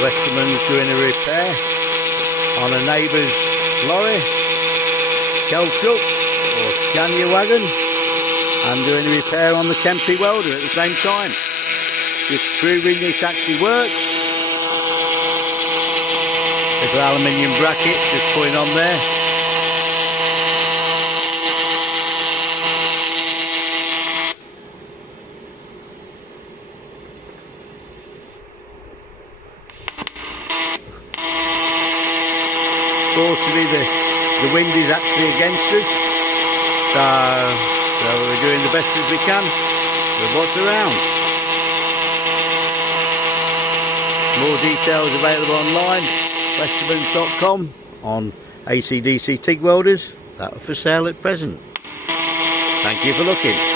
Westermans doing a repair on a neighbour's lorry, Keltruck or Scania wagon, and doing a repair on the temporary welder at the same time. Just proving this actually works. Little aluminium bracket just putting on there. Fortunately the wind is actually against us, so we're doing the best as we can with what's around. More details available online, westermans.com, on AC/DC TIG welders that are for sale at present. Thank you for looking.